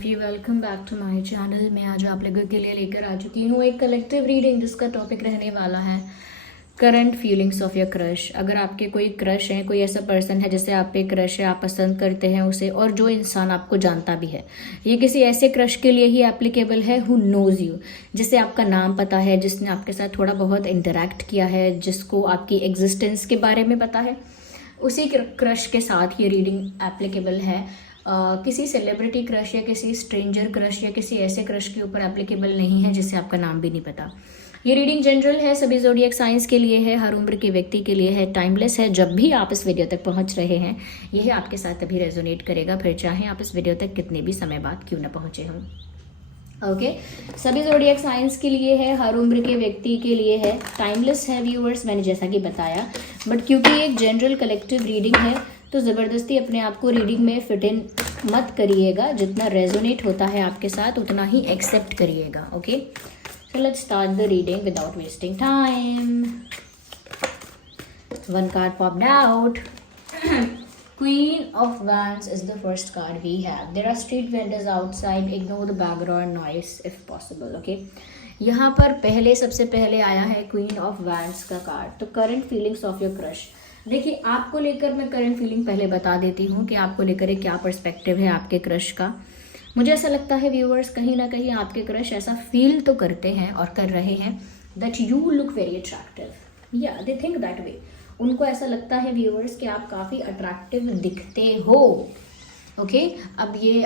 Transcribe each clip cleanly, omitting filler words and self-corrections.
Of you, welcome back to my channel. मैं आज आप लोगों के लिए लेकर आ चुकी हूँ एक कलेक्टिव रीडिंग जिसका टॉपिक रहने वाला है current feelings of your crush. अगर आपके कोई क्रश है, कोई ऐसा पर्सन है जिसे आप पे क्रश है, आप पसंद करते हैं उसे, और जो इंसान आपको जानता भी है, ये किसी ऐसे क्रश के लिए ही एप्लीकेबल है हु नोज़ यू, जिसे आपका नाम पता है, जिसने आपके साथ थोड़ा बहुत इंटरेक्ट किया है, जिसको आपकी एग्जिस्टेंस के बारे में पता है, उसी क्रश के साथ ये रीडिंग एप्लीकेबल है। किसी सेलिब्रिटी क्रश या किसी स्ट्रेंजर क्रश या किसी ऐसे क्रश के ऊपर एप्लीकेबल नहीं है जिसे आपका नाम भी नहीं पता। ये रीडिंग जनरल है, सभी ज़ोडिएक साइंस के लिए है, हर उम्र के व्यक्ति के लिए है, टाइमलेस है। जब भी आप इस वीडियो तक पहुंच रहे हैं, यह आपके साथ तभी रेजोनेट करेगा, फिर चाहे आप इस वीडियो तक कितने भी समय बाद क्यों ना पहुंचे हों। ओके, सभी ज़ोडिएक साइंस के लिए है, हर उम्र के व्यक्ति के लिए है, टाइमलेस है व्यूअर्स, मैंने जैसा कि बताया। बट क्योंकि एक जनरल कलेक्टिव रीडिंग है तो ज़बरदस्ती अपने आप को रीडिंग में फिट इन मत करिएगा। जितना रेजोनेट होता है आपके साथ उतना ही एक्सेप्ट करिएगा। Okay, so let's start the reading without wasting time. One card popped out. Queen of Wands is the first card we have. There are street vendors outside. Ignore the background noise if possible. Okay. यहाँ पर सबसे पहले आया है Queen of Wands का card. तो current feelings of your crush. देखिए, आपको लेकर मैं करंट फीलिंग पहले बता देती हूँ कि आपको लेकर क्या पर्सपेक्टिव है आपके क्रश का। मुझे ऐसा लगता है व्यूअर्स, कहीं ना कहीं आपके क्रश ऐसा फील तो करते हैं और कर रहे हैं that you look very attractive. या दे थिंक दैट वे। उनको ऐसा लगता है व्यूअर्स कि आप काफ़ी अट्रैक्टिव दिखते हो। ओके, अब ये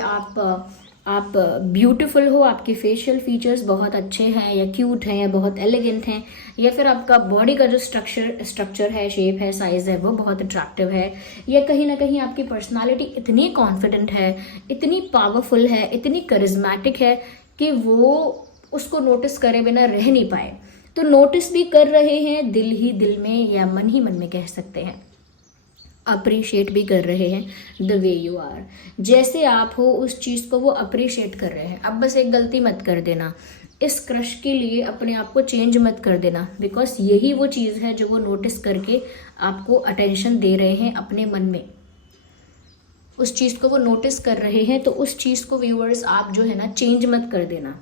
आप ब्यूटीफुल हो, आपके फेशियल फीचर्स बहुत अच्छे हैं या क्यूट हैं या बहुत एलिगेंट हैं, या फिर आपका बॉडी का जो स्ट्रक्चर है, शेप है, साइज़ है, वो बहुत अट्रैक्टिव है, या कहीं ना कहीं आपकी पर्सनालिटी इतनी कॉन्फिडेंट है, इतनी पावरफुल है, इतनी करिज्मेटिक है कि वो उसको नोटिस करे बिना रह नहीं पाए। तो नोटिस भी कर रहे हैं दिल ही दिल में या मन ही मन में कह सकते हैं, अप्रिशिएट भी कर रहे हैं द वे यू आर। जैसे आप हो उस चीज़ को वो अप्रिशिएट कर रहे हैं। अब बस एक गलती मत कर देना, इस क्रश के लिए अपने आप को चेंज मत कर देना, बिकॉज यही वो चीज़ है जो वो नोटिस करके आपको अटेंशन दे रहे हैं अपने मन में। उस चीज़ को वो नोटिस कर रहे हैं, तो उस चीज़ को व्यूअर्स आप जो है ना चेंज मत कर देना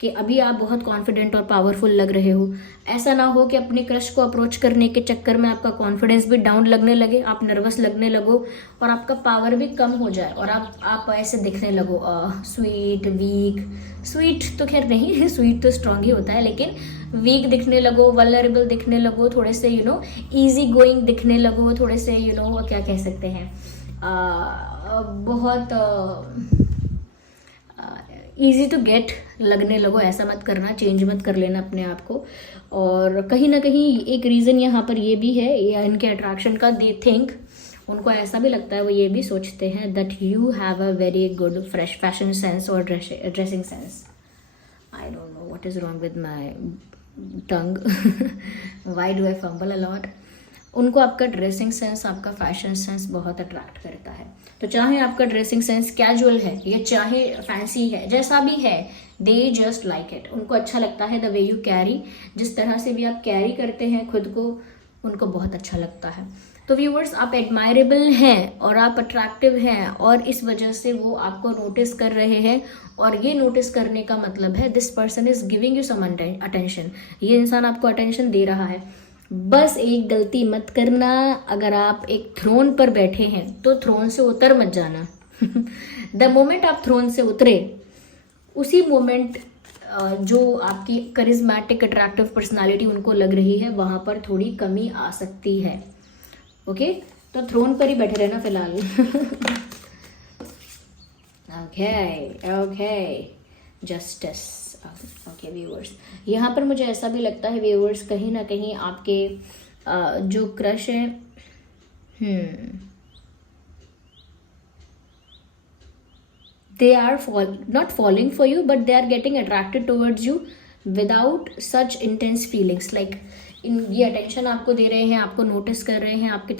कि अभी आप बहुत कॉन्फिडेंट और पावरफुल लग रहे हो। ऐसा ना हो कि अपने क्रश को अप्रोच करने के चक्कर में आपका कॉन्फिडेंस भी डाउन लगने लगे, आप नर्वस लगने लगो और आपका पावर भी कम हो जाए और आप ऐसे दिखने लगो स्वीट, वीक। स्वीट तो खैर नहीं, स्वीट तो स्ट्रांग ही होता है, लेकिन वीक दिखने लगो, वल्नरेबल दिखने लगो, थोड़े से ईजी गोइंग दिखने लगो, थोड़े से क्या कह सकते हैं, बहुत ईजी टू गेट लगने लगो। ऐसा मत करना, चेंज मत कर लेना अपने आप को। और कहीं ना कहीं एक रीज़न यहाँ पर ये भी है, या इनके अट्रैक्शन का, दे थिंक, उनको ऐसा भी लगता है, वो ये भी सोचते हैं that you have a very good fresh fashion sense और dressing sense. I don't know what is wrong with my tongue, why do I fumble a lot. उनको आपका ड्रेसिंग सेंस, आपका फैशन सेंस बहुत अट्रैक्ट करता है। तो चाहे आपका ड्रेसिंग सेंस कैजुअल है या चाहे फैंसी है, जैसा भी है, दे जस्ट लाइक इट। उनको अच्छा लगता है द वे यू कैरी, जिस तरह से भी आप कैरी करते हैं खुद को, उनको बहुत अच्छा लगता है। तो व्यूअर्स, आप एडमायरेबल हैं और आप अट्रैक्टिव हैं, और इस वजह से वो आपको नोटिस कर रहे हैं। और ये नोटिस करने का मतलब है this person is giving you some attention. ये इंसान आपको अटेंशन दे रहा है। बस एक गलती मत करना, अगर आप एक थ्रोन पर बैठे हैं तो थ्रोन से उतर मत जाना। द मोमेंट आप थ्रोन से उतरे, उसी मोमेंट जो आपकी करिज्मेटिक अट्रैक्टिव पर्सनालिटी उनको लग रही है, वहां पर थोड़ी कमी आ सकती है। ओके, तो थ्रोन पर ही बैठे रहना फिलहाल। Okay, justice. ओके व्यूअर्स, यहाँ पर मुझे ऐसा भी लगता है व्यूअर्स, कहीं ना कहीं आपके जो क्रश है, they are not falling for you, but they are getting attracted towards you without such intense feelings. Like ये अटेंशन आपको दे रहे हैं, आपको नोटिस कर रहे हैं, आपकी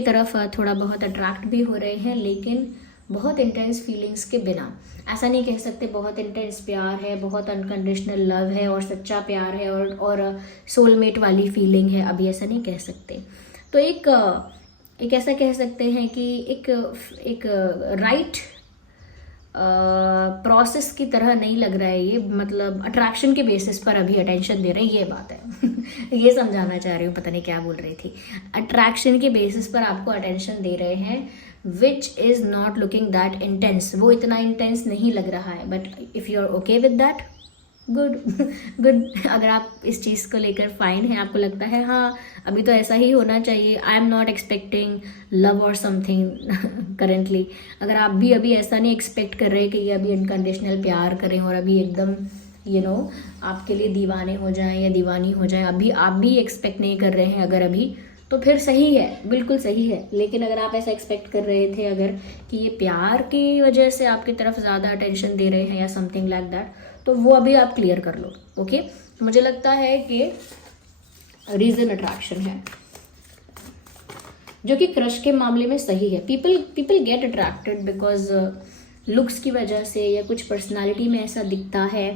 तरफ थोड़ा बहुत अट्रैक्ट भी हो रहे हैं, लेकिन बहुत इंटेंस फीलिंग्स के बिना। ऐसा नहीं कह सकते बहुत इंटेंस प्यार है, बहुत अनकंडीशनल लव है और सच्चा प्यार है और सोलमेट वाली फीलिंग है, अभी ऐसा नहीं कह सकते। तो एक एक ऐसा कह सकते हैं कि एक राइट प्रोसेस की तरह नहीं लग रहा है ये, मतलब अट्रैक्शन के बेसिस पर अभी अटेंशन दे रहे हैं, ये बात है। ये समझाना चाह रही हूँ, पता नहीं क्या बोल रही थी। अट्रैक्शन के बेसिस पर आपको अटेंशन दे रहे हैं, which is not looking that intense, वो इतना इंटेंस नहीं लग रहा है, but if you are okay with that, good good. अगर आप इस चीज़ को लेकर फाइन है, आपको लगता है हाँ अभी तो ऐसा ही होना चाहिए, I am not expecting love और समथिंग करेंटली, अगर आप भी अभी ऐसा नहीं एक्सपेक्ट कर रहे कि ये अभी अनकंडीशनल प्यार करें और अभी एकदम आपके लिए दीवाने हो जाएं या दीवानी हो जाएं, अभी आप भी एक्सपेक्ट नहीं कर रहे हैं अगर अभी, तो फिर सही है, बिल्कुल सही है। लेकिन अगर आप ऐसा एक्सपेक्ट कर रहे थे अगर कि ये प्यार की वजह से आपकी तरफ ज़्यादा अटेंशन दे रहे हैं या समथिंग लाइक दैट, तो वो अभी आप क्लियर कर लो। ओके, मुझे लगता है कि रीजन अट्रैक्शन है, जो कि क्रश के मामले में सही है। People get attracted because looks की वजह से या कुछ पर्सनालिटी में ऐसा दिखता है,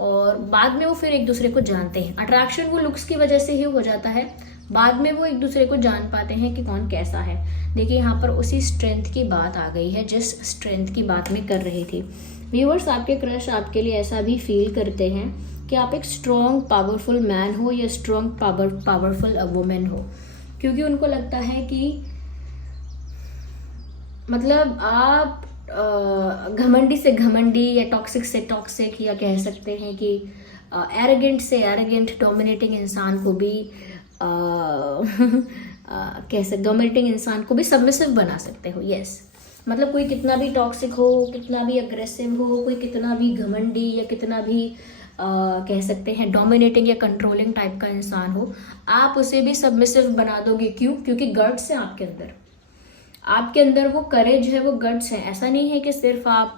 और बाद में वो फिर एक दूसरे को जानते हैं। अट्रैक्शन वो लुक्स की वजह से ही हो जाता है, बाद में वो एक दूसरे को जान पाते हैं कि कौन कैसा है। देखिए यहाँ पर उसी स्ट्रेंथ की बात आ गई है जिस स्ट्रेंथ की बात मैं कर रही थी। व्यूअर्स, आपके क्रश आपके लिए ऐसा भी फील करते हैं कि आप एक स्ट्रॉन्ग पावरफुल मैन हो या स्ट्रॉन्ग पावरफुल वुमेन हो, क्योंकि उनको लगता है कि मतलब आप घमंडी से घमंडी या टॉक्सिक से टॉक्सिक, या कह सकते हैं कि एरोगेंट से एरोगेंट डोमिनेटिंग इंसान को भी कैसे डोमिनेटिंग इंसान को भी सबमिसिव बना सकते हो। यस, मतलब कोई कितना भी टॉक्सिक हो, कितना भी अग्रेसिव हो, कोई कितना भी घमंडी या कितना भी कह सकते हैं डोमिनेटिंग या कंट्रोलिंग टाइप का इंसान हो, आप उसे भी सबमिसिव बना दोगे। क्यों? क्योंकि गट्स है आपके अंदर वो करेज है, वो गट्स है। ऐसा नहीं है कि सिर्फ आप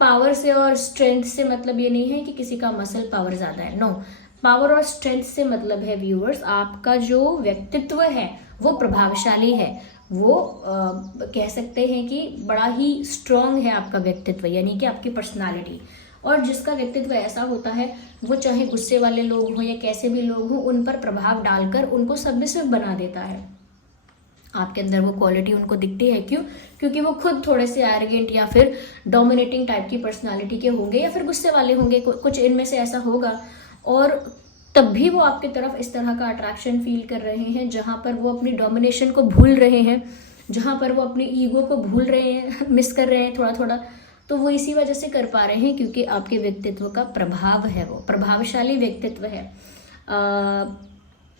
पावर से और स्ट्रेंथ से, मतलब ये नहीं है कि किसी का मसल पावर ज़्यादा है, नो, पावर और स्ट्रेंथ से मतलब है व्यूअर्स, आपका जो व्यक्तित्व है वो प्रभावशाली है, वो कह सकते हैं कि बड़ा ही स्ट्रॉन्ग है आपका व्यक्तित्व, यानी कि आपकी पर्सनालिटी। और जिसका व्यक्तित्व ऐसा होता है, वो चाहे गुस्से वाले लोग हों या कैसे भी लोग हों, उन पर प्रभाव डालकर उनको सबमिसिव बना देता है। आपके अंदर वो क्वालिटी उनको दिखती है। क्यों? क्योंकि वो खुद थोड़े से एरोगेंट या फिर डोमिनेटिंग टाइप की पर्सनालिटी के होंगे या फिर गुस्से वाले होंगे, कुछ इनमें से ऐसा होगा, और तब भी वो आपकी तरफ इस तरह का अट्रैक्शन फील कर रहे हैं, जहाँ पर वो अपनी डोमिनेशन को भूल रहे हैं, जहाँ पर वो अपनी ईगो को भूल रहे हैं, मिस कर रहे हैं थोड़ा थोड़ा। तो वो इसी वजह से कर पा रहे हैं क्योंकि आपके व्यक्तित्व का प्रभाव है, वो प्रभावशाली व्यक्तित्व है।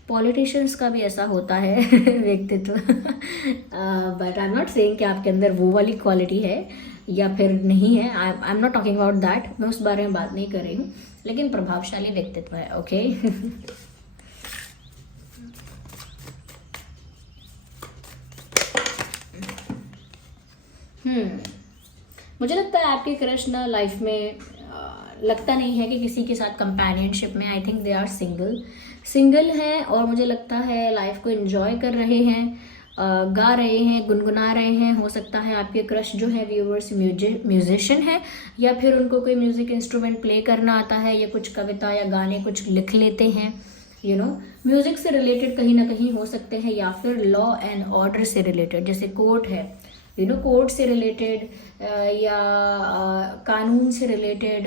पॉलिटिशियंस का भी ऐसा होता है व्यक्तित्व, but I am not saying कि आपके अंदर वो वाली क्वालिटी है या फिर नहीं है। I am not talking about that, मैं उस बारे में बात नहीं कर रही हूँ, लेकिन प्रभावशाली व्यक्तित्व है। ओके मुझे लगता है आपके क्रश ना लाइफ में लगता नहीं है कि किसी के साथ कंपेनियनशिप में, I think they are single हैं, और मुझे लगता है लाइफ को एंजॉय कर रहे हैं, गा रहे हैं, गुनगुना रहे हैं। हो सकता है आपके क्रश जो है व्यूअर्स म्यूजिशियन है, या फिर उनको कोई म्यूजिक इंस्ट्रूमेंट प्ले करना आता है, या कुछ कविता या गाने कुछ लिख लेते हैं, म्यूजिक से रिलेटेड कहीं ना कहीं हो सकते हैं, या फिर लॉ एंड ऑर्डर से रिलेटेड, जैसे कोर्ट है, कोर्ट से रिलेटेड या कानून से रिलेटेड,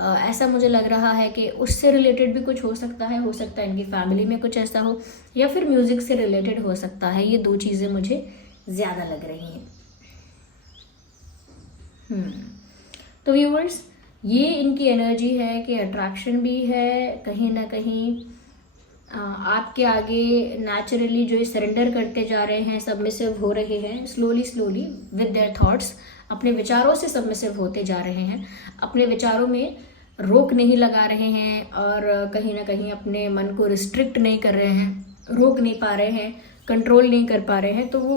ऐसा मुझे लग रहा है कि उससे रिलेटेड भी कुछ हो सकता है इनकी फैमिली में कुछ ऐसा हो, या फिर म्यूजिक से रिलेटेड हो सकता है। ये दो चीज़ें मुझे ज़्यादा लग रही हैं। तो व्यूअर्स, ये इनकी एनर्जी है कि अट्रैक्शन भी है, कहीं ना कहीं आपके आगे नेचुरली जो सरेंडर करते जा रहे हैं, सबमिसिव हो रहे हैं स्लोली विद देयर थॉट्स, अपने विचारों से सबमिसिव होते जा रहे हैं, अपने विचारों में रोक नहीं लगा रहे हैं, और कहीं ना कहीं अपने मन को रिस्ट्रिक्ट नहीं कर रहे हैं, रोक नहीं पा रहे हैं, कंट्रोल नहीं कर पा रहे हैं। तो वो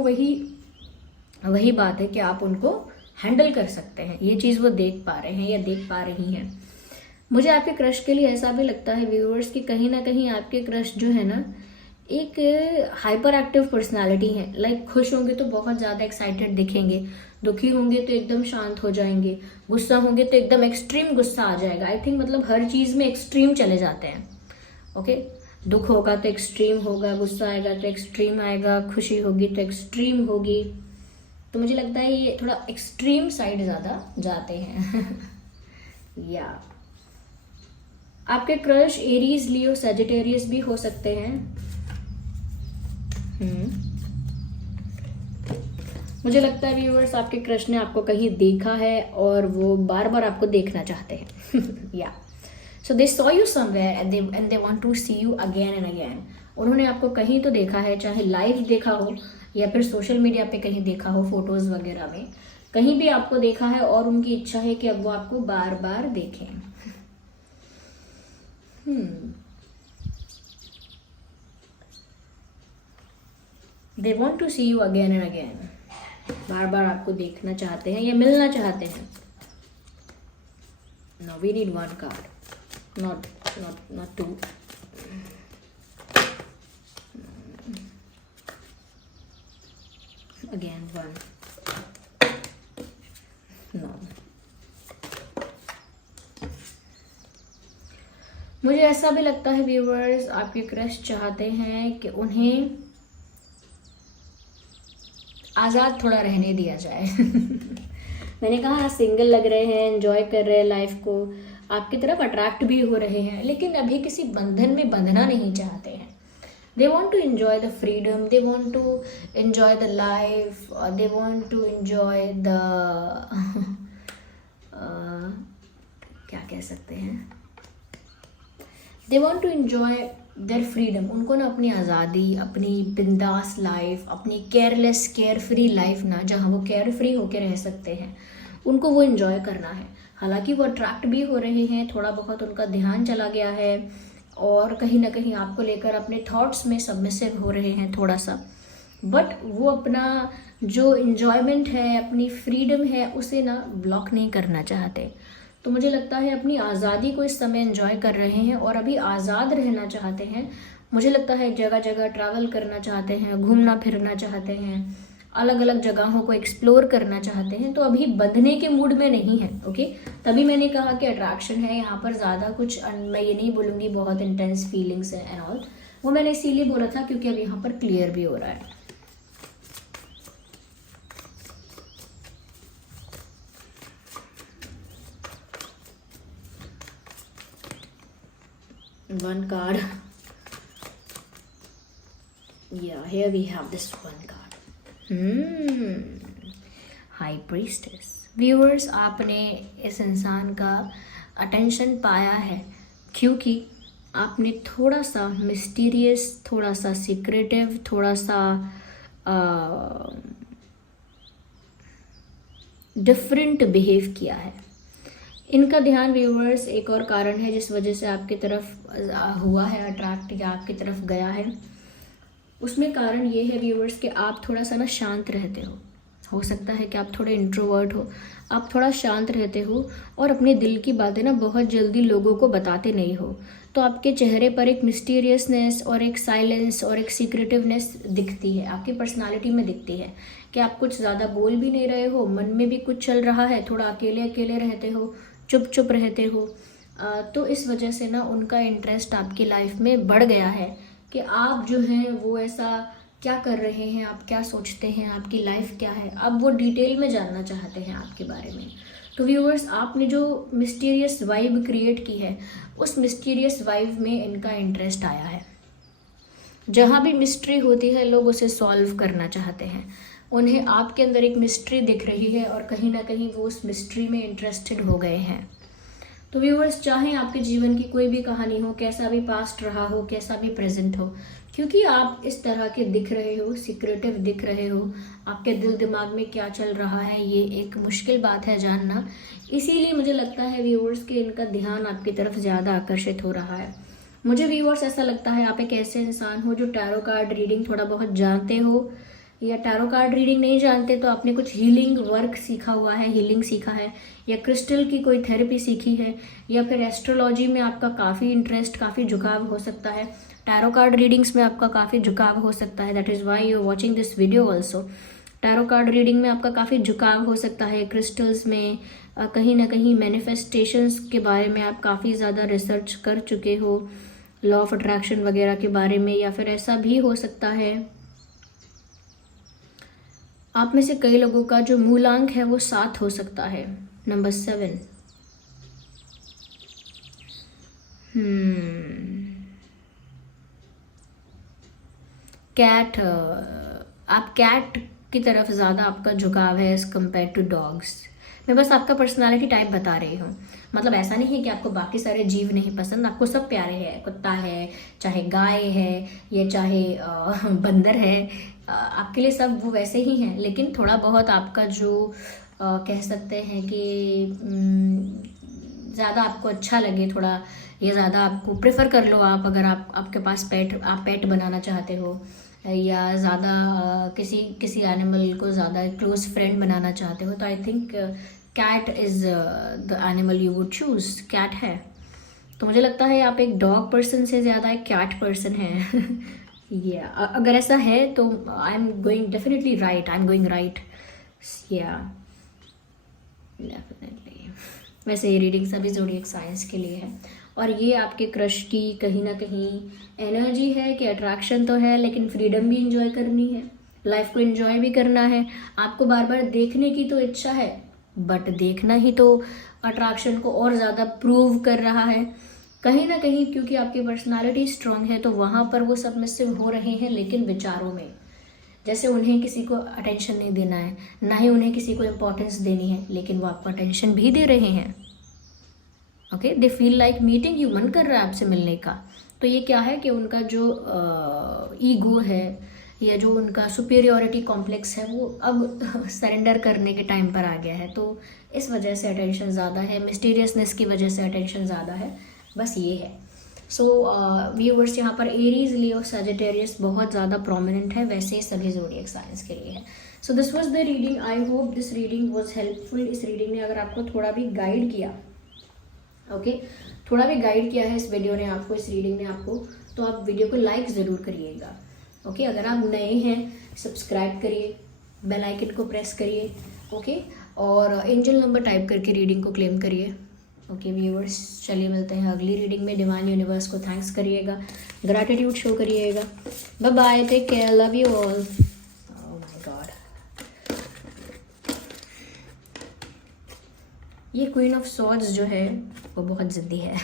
वही बात है कि आप उनको हैंडल कर सकते हैं, ये चीज़ वो देख पा रहे हैं या देख पा रही हैं। मुझे आपके क्रश के लिए ऐसा भी लगता है व्यूअर्स कि कहीं ना कहीं आपके क्रश जो है ना, एक हाइपर एक्टिव पर्सनालिटी है। लाइक खुश होंगे तो बहुत ज़्यादा एक्साइटेड दिखेंगे, दुखी होंगे तो एकदम शांत हो जाएंगे, गुस्सा होंगे तो एकदम एक्सट्रीम गुस्सा आ जाएगा। आई थिंक मतलब हर चीज़ में एक्सट्रीम चले जाते हैं। ओके, दुख होगा तो एक्सट्रीम होगा, गुस्सा आएगा तो एक्सट्रीम आएगा, खुशी होगी तो एक्सट्रीम होगी। तो मुझे लगता है ये थोड़ा एक्सट्रीम साइड ज़्यादा जाते हैं। या आपके क्रश एरीज, लियो, सजिटेरियस भी हो सकते हैं। मुझे लगता है व्यूअर्स आपके क्रश ने आपको कहीं देखा है और वो बार बार आपको देखना चाहते हैं। या so they saw you somewhere and they want to see you again and again. उन्होंने आपको कहीं तो देखा है, चाहे लाइव देखा हो या फिर सोशल मीडिया पे कहीं देखा हो, फोटोज वगैरह में कहीं भी आपको देखा है और उनकी इच्छा है कि अब वो आपको बार बार देखें। They want to see you again and again. बार बार आपको देखना चाहते हैं या मिलना चाहते हैं। No, we need one card, not two. Again one. No, मुझे ऐसा भी लगता है व्यूअर्स आपके क्रश चाहते हैं कि उन्हें आज़ाद थोड़ा रहने दिया जाए। मैंने कहा सिंगल लग रहे हैं, एंजॉय कर रहे हैं लाइफ को, आपकी तरफ अट्रैक्ट भी हो रहे हैं, लेकिन अभी किसी बंधन में बंधना नहीं चाहते हैं। They want to enjoy the freedom, they want to enjoy the life, they want to enjoy the क्या कह सकते हैं, they want to enjoy their freedom. उनको ना अपनी आज़ादी, अपनी बिंदास लाइफ, अपनी केयरलेस केयर फ्री लाइफ ना, जहाँ वो केयर फ्री होकर रह सकते हैं, उनको वो एंजॉय करना है। हालांकि वो अट्रैक्ट भी हो रहे हैं, थोड़ा बहुत उनका ध्यान चला गया है और कहीं ना कहीं आपको लेकर अपने थॉट्स में सबमिसिव हो रहे हैं थोड़ा सा, बट वो अपना जो इन्जॉयमेंट है, अपनी फ्रीडम है, उसे ना ब्लॉक नहीं करना चाहते। तो मुझे लगता है अपनी आज़ादी को इस समय एंजॉय कर रहे हैं और अभी आज़ाद रहना चाहते हैं। मुझे लगता है जगह जगह ट्रैवल करना चाहते हैं, घूमना फिरना चाहते हैं, अलग अलग जगहों को एक्सप्लोर करना चाहते हैं। तो अभी बंधने के मूड में नहीं है। ओके, तभी मैंने कहा कि अट्रैक्शन है यहाँ पर, ज़्यादा कुछ मैं ये नहीं बोलूँगी बहुत इंटेंस फीलिंग्स है एंड ऑल, वो मैंने इसीलिए बोला था क्योंकि अब यहाँ पर क्लियर भी हो रहा है। One card. Yeah, here we have this one card. High Priestess. Viewers, आपने इस इंसान का अटेंशन पाया है क्योंकि आपने थोड़ा सा मिस्टीरियस, थोड़ा सा सीक्रेटिव, थोड़ा सा डिफरेंट बिहेव किया है। इनका ध्यान व्यूअर्स एक और कारण है जिस वजह से आपकी तरफ हुआ है अट्रैक्ट या आपकी तरफ गया है, उसमें कारण ये है व्यूअर्स कि आप थोड़ा सा ना शांत रहते हो सकता है कि आप थोड़े इंट्रोवर्ट हो, आप थोड़ा शांत रहते हो और अपने दिल की बातें ना बहुत जल्दी लोगों को बताते नहीं हो। तो आपके चेहरे पर एक मिस्टीरियसनेस और एक साइलेंस और एक सीक्रेटिवनेस दिखती है, आपकी पर्सनालिटी में दिखती है कि आप कुछ ज़्यादा बोल भी नहीं रहे हो, मन में भी कुछ चल रहा है, थोड़ा अकेले अकेले रहते हो, चुप चुप रहते हो। तो इस वजह से ना उनका इंटरेस्ट आपकी लाइफ में बढ़ गया है कि आप जो हैं वो ऐसा क्या कर रहे हैं, आप क्या सोचते हैं, आपकी लाइफ क्या है, अब वो डिटेल में जानना चाहते हैं आपके बारे में। तो व्यूअर्स, आपने जो मिस्टीरियस वाइब क्रिएट की है उस मिस्टीरियस वाइब में इनका इंटरेस्ट आया है। जहाँ भी मिस्ट्री होती है लोग उसे सॉल्व करना चाहते हैं, उन्हें आपके अंदर एक मिस्ट्री दिख रही है और कहीं ना कहीं वो उस मिस्ट्री में इंटरेस्टेड हो गए हैं। तो व्यूअर्स, चाहे आपके जीवन की कोई भी कहानी हो, कैसा भी पास्ट रहा हो, कैसा भी प्रेजेंट हो, क्योंकि आप इस तरह के दिख रहे हो, सीक्रेटिव दिख रहे हो, आपके दिल दिमाग में क्या चल रहा है ये एक मुश्किल बात है जानना। इसीलिए मुझे लगता है व्यूअर्स कि इनका ध्यान आपकी तरफ ज़्यादा आकर्षित हो रहा है। मुझे व्यूअर्स ऐसा लगता है आप एक ऐसे इंसान हो जो टैरो कार्ड रीडिंग थोड़ा बहुत जानते हो, या टैरो कार्ड रीडिंग नहीं जानते तो आपने कुछ हीलिंग वर्क सीखा हुआ है, हीलिंग सीखा है, या क्रिस्टल की कोई थेरेपी सीखी है, या फिर एस्ट्रोलॉजी में आपका काफ़ी इंटरेस्ट, काफ़ी झुकाव हो सकता है, टैरो कार्ड रीडिंग्स में आपका काफ़ी झुकाव हो सकता है। That is why you are watching this video also. Tarot card reading में आपका काफ़ी झुकाव हो सकता है, क्रिस्टल्स में कहीं ना कहीं मैनिफेस्टेशंस के बारे में आप काफ़ी ज़्यादा रिसर्च कर चुके हो, लॉ ऑफ अट्रैक्शन वगैरह के बारे में, या फिर ऐसा भी हो सकता है आप में से कई लोगों का जो मूलांक है वो 7 हो सकता है, नंबर 7। कैट, आप कैट की तरफ ज़्यादा आपका झुकाव है एज़ कम्पेयर टू डॉग्स। मैं बस आपका पर्सनालिटी टाइप बता रही हूँ, मतलब ऐसा नहीं है कि आपको बाकी सारे जीव नहीं पसंद, आपको सब प्यारे हैं। कुत्ता है, चाहे गाय है, या चाहे बंदर है, आपके लिए सब वो वैसे ही हैं। लेकिन थोड़ा बहुत आपका जो कह सकते हैं कि ज़्यादा आपको अच्छा लगे थोड़ा, या ज़्यादा आपको प्रेफर कर लो आप, अगर आपके पास आप पेट बनाना चाहते हो, या ज़्यादा किसी एनिमल को ज़्यादा क्लोज फ्रेंड बनाना चाहते हो, तो I think cat is the animal you would choose. Cat है, तो मुझे लगता है आप एक डॉग पर्सन से ज़्यादा एक कैट पर्सन है। या अगर ऐसा है तो I am going definitely right, I am going right. या डेफिनेटली। वैसे ये रीडिंग सभी ज़ोडिएक साइंस के लिए है, और ये आपके क्रश की कहीं ना कहीं एनर्जी है कि अट्रैक्शन तो है, लेकिन फ्रीडम भी इंजॉय करनी है, लाइफ को इंजॉय भी करना है। आपको बार बार देखने की तो इच्छा है, बट देखना ही तो अट्रैक्शन को और ज़्यादा प्रूव कर रहा है कहीं ना कहीं, क्योंकि आपकी पर्सनालिटी स्ट्रांग है, तो वहाँ पर वो सबमिसिव हो रहे हैं, लेकिन विचारों में। जैसे उन्हें किसी को अटेंशन नहीं देना है, ना ही उन्हें किसी को इम्पोर्टेंस देनी है, लेकिन वो आपको अटेंशन भी दे रहे हैं। Okay, they feel like meeting you, मन कर रहा है आपसे मिलने का। तो ये क्या है कि उनका जो ईगो है, या जो उनका सुपीरियोरिटी कॉम्प्लेक्स है, वो अब सरेंडर करने के टाइम पर आ गया है। तो इस वजह से अटेंशन ज़्यादा है, मिस्टीरियसनेस की वजह से अटेंशन ज़्यादा है, बस ये है। सो व्यूअर्स, यहाँ पर एरीज, लियो, सजिटेरियस बहुत ज़्यादा प्रोमिनेंट है, वैसे ही सभी ज़ोडिएक साइंस के लिए है। So this was the reading, I hope this reading was helpful. इस रीडिंग ने अगर आपको थोड़ा भी गाइड किया, ओके, थोड़ा भी गाइड किया है इस वीडियो ने आपको, इस रीडिंग ने आपको, तो आप वीडियो को लाइक ज़रूर करिएगा। ओके, अगर आप नए हैं सब्सक्राइब करिए, बेल आइकन को प्रेस करिए, ओके, और एंजल नंबर टाइप करके रीडिंग को क्लेम करिए। ओके व्यूअर्स, चलिए मिलते हैं अगली रीडिंग में। डिवाइन यूनिवर्स को थैंक्स करिएगा, ग्रैटिट्यूड शो करिएगा। Bye bye, take care, love you all. Oh my god, ये क्वीन ऑफ सॉर्ड्स जो है वो बहुत ज़िद्दी है।